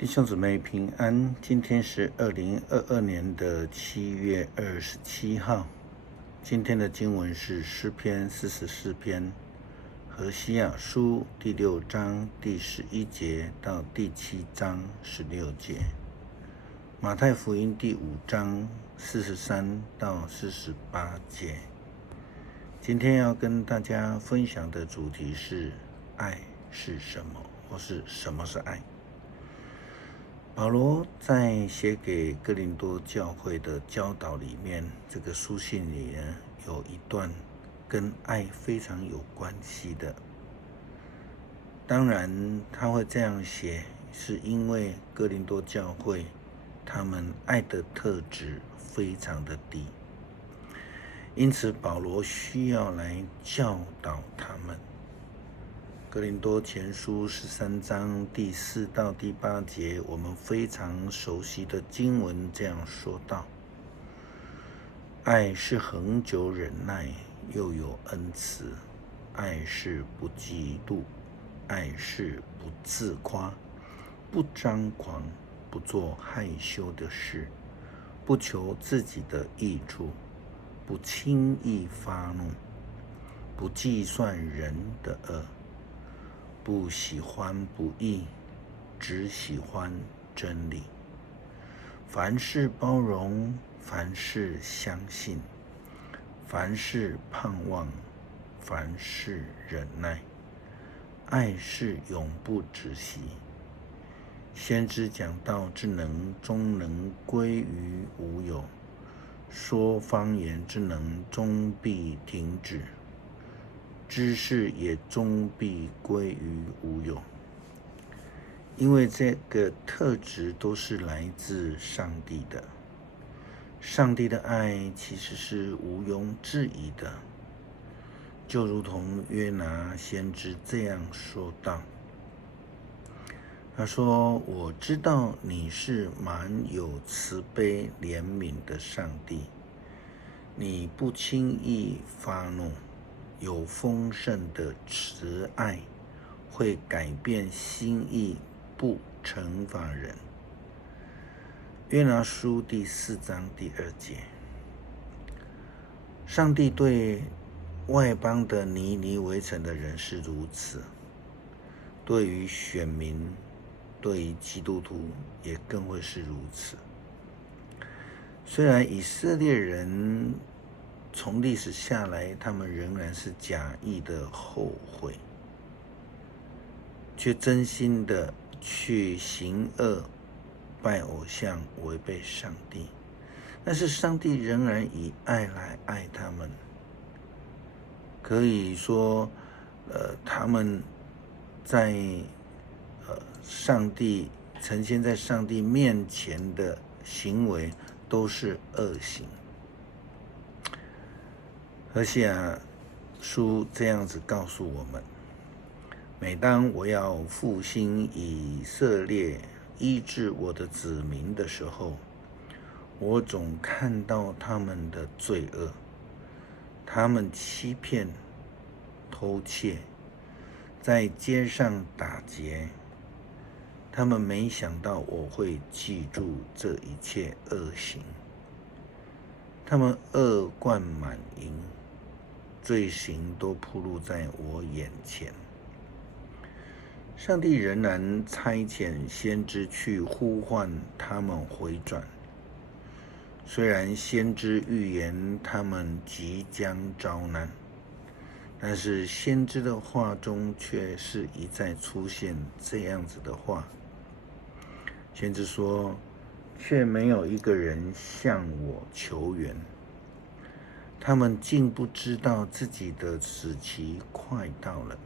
弟兄姊妹平安，今天是2022年的7月27号。今天的经文是诗篇44篇，何西阿书第6章第11节到第7章16节，马太福音第5章43到48节。今天要跟大家分享的主题是爱是什么，或是什么是爱。保罗在写给哥林多教会的教导里面，这个书信里呢，有一段跟爱非常有关系的。当然他会这样写，是因为哥林多教会他们爱的特质非常的低，因此保罗需要来教导他们。哥林多前书13章第4到第8节，我们非常熟悉的经文这样说道：爱是恒久忍耐，又有恩慈；爱是不嫉妒，爱是不自夸，不张狂，不做害羞的事，不求自己的益处，不轻易发怒，不计算人的恶，不喜欢不义，只喜欢真理。凡事包容，凡事相信，凡事盼望，凡事忍耐。爱是永不止息。先知讲道之能终能归于无有，说方言之能终必停止，知识也终必归于无有。因为这个特质都是来自上帝的，上帝的爱其实是毋庸置疑的，就如同约拿先知这样说道，他说：我知道你是满有慈悲怜悯的上帝，你不轻易发怒，有丰盛的慈爱，会改变心意，不惩罚人。约拿书第4章第2节。上帝对外邦的尼尼微城的人是如此，对于选民，对于基督徒也更会是如此。虽然以色列人从历史下来，他们仍然是假意的后悔，却真心的去行恶、拜偶像、违背上帝，但是上帝仍然以爱来爱他们。可以说，他们在上帝呈现在上帝面前的行为都是恶行。何西阿书这样子告诉我们：每当我要复兴以色列，医治我的子民的时候，我总看到他们的罪恶，他们欺骗、偷窃，在街上打劫，他们没想到我会记住这一切恶行，他们恶贯满盈，罪行都暴露在我眼前。上帝仍然差遣先知去呼唤他们回转，虽然先知预言他们即将遭难，但是先知的话中却是一再出现这样子的话。先知说：却没有一个人向我求援，他们竟不知道自己的死期快到了，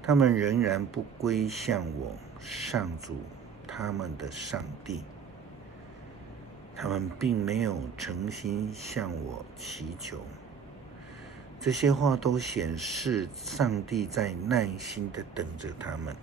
他们仍然不归向我上主他们的上帝，他们并没有诚心向我祈求。这些话都显示上帝在耐心的等着他们，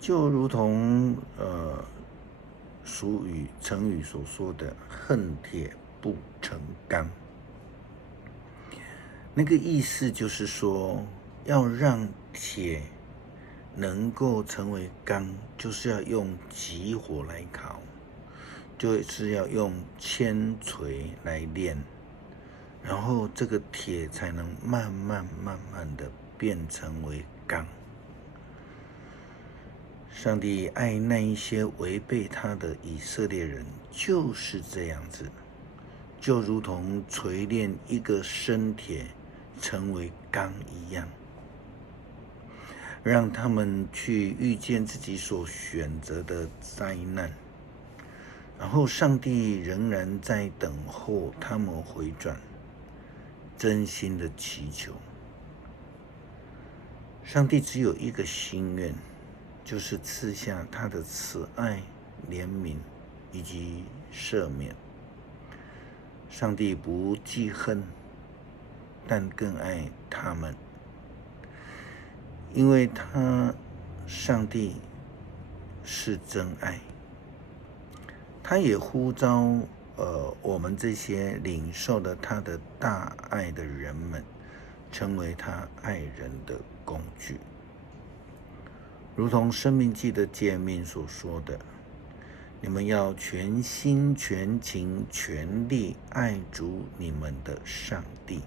就如同成语所说的恨铁不成钢，那个意思就是说，要让铁能够成为钢，就是要用急火来烤，就是要用铅锤来炼，然后这个铁才能慢慢的变成为钢。上帝爱那一些违背他的以色列人，就是这样子，就如同锤炼一个生铁成为钢一样，让他们去遇见自己所选择的灾难，然后上帝仍然在等候他们回转，真心的祈求。上帝只有一个心愿，就是赐下他的慈爱、怜悯以及赦免。上帝不记恨，但更爱他们，因为上帝是真爱。他也呼召我们这些领受了他的大爱的人们，成为他爱人的工具。如同申命记的诫命所说的，你们要全心全情全力爱主你们的上帝。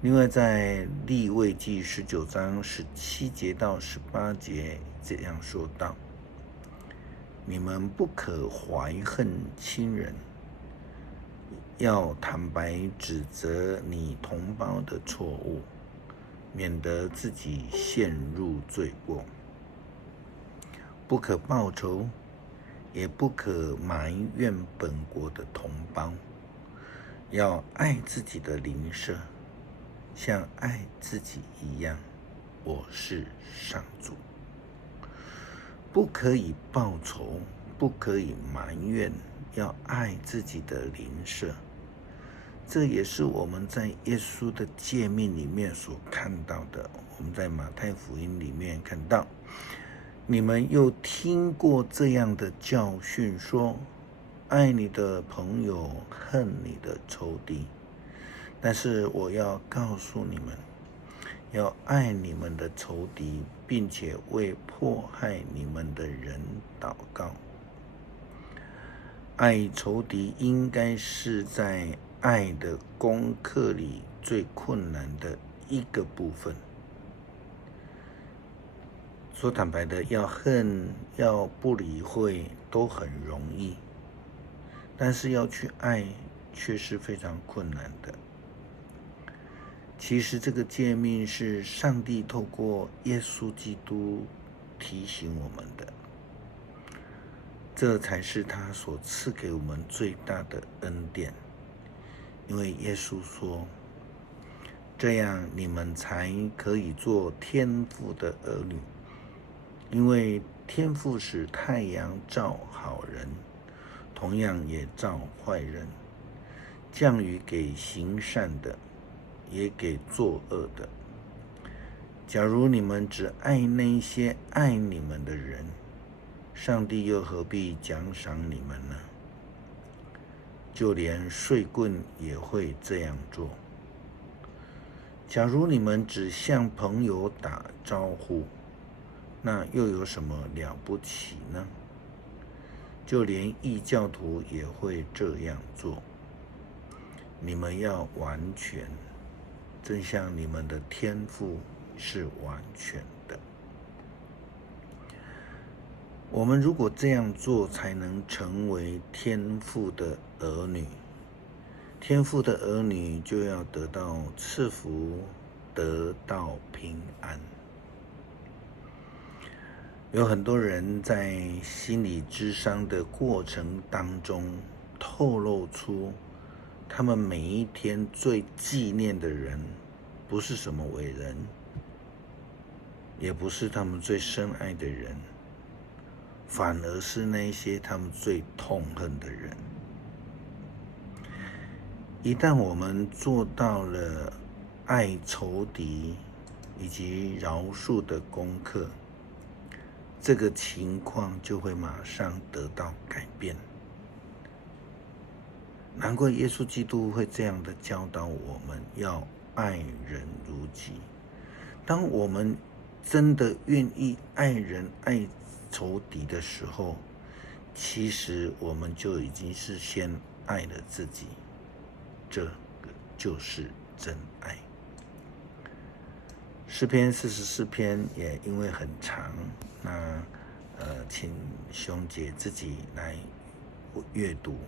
另外在利未记19章17节到18节这样说道，你们不可怀恨亲人，要坦白指责你同胞的错误，免得自己陷入罪过。不可报仇，也不可埋怨本国的同胞，要爱自己的邻舍，像爱自己一样。我是上主。不可以报仇，不可以埋怨，要爱自己的邻舍。这也是我们在耶稣的诫命里面所看到的。我们在马太福音里面看到，你们又听过这样的教训，说爱你的朋友，恨你的仇敌。但是我要告诉你们，要爱你们的仇敌，并且为迫害你们的人祷告。爱仇敌应该是在爱的功课里最困难的一个部分。说坦白的，要恨，要不理会都很容易，但是要去爱却是非常困难的。其实这个诫命是上帝透过耶稣基督提醒我们的，这才是他所赐给我们最大的恩典。因为耶稣说，这样你们才可以做天父的儿女，因为天父使太阳照好人，同样也照坏人，降雨给行善的，也给作恶的。假如你们只爱那些爱你们的人，上帝又何必奖赏你们呢？就连睡棍也会这样做。假如你们只向朋友打招呼，那又有什么了不起呢？就连异教徒也会这样做。你们要完全，正像你们的天父是完全的。我们如果这样做，才能成为天父的儿女。天父的儿女就要得到赐福，得到平安。有很多人在心理咨商的过程当中，透露出他们每一天最纪念的人，不是什么伟人，也不是他们最深爱的人，反而是那些他们最痛恨的人。一旦我们做到了爱仇敌以及饶恕的功课，这个情况就会马上得到改变。难怪耶稣基督会这样的教导我们，要爱人如己。当我们真的愿意爱人爱仇敌的时候，其实我们就已经是先爱了自己，这个就是真爱。诗篇44篇也因为很长，那请兄姐自己来阅读。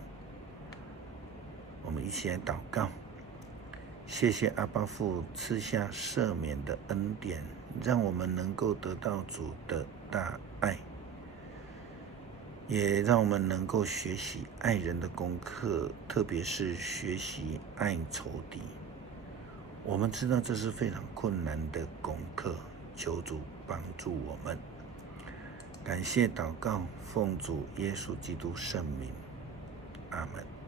我们一起来祷告。谢谢阿爸父赐下赦免的恩典，让我们能够得到主的大爱，也让我们能够学习爱人的功课，特别是学习爱仇敌。我们知道这是非常困难的功课，求主帮助我们。感谢祷告，奉主耶稣基督圣名，阿们。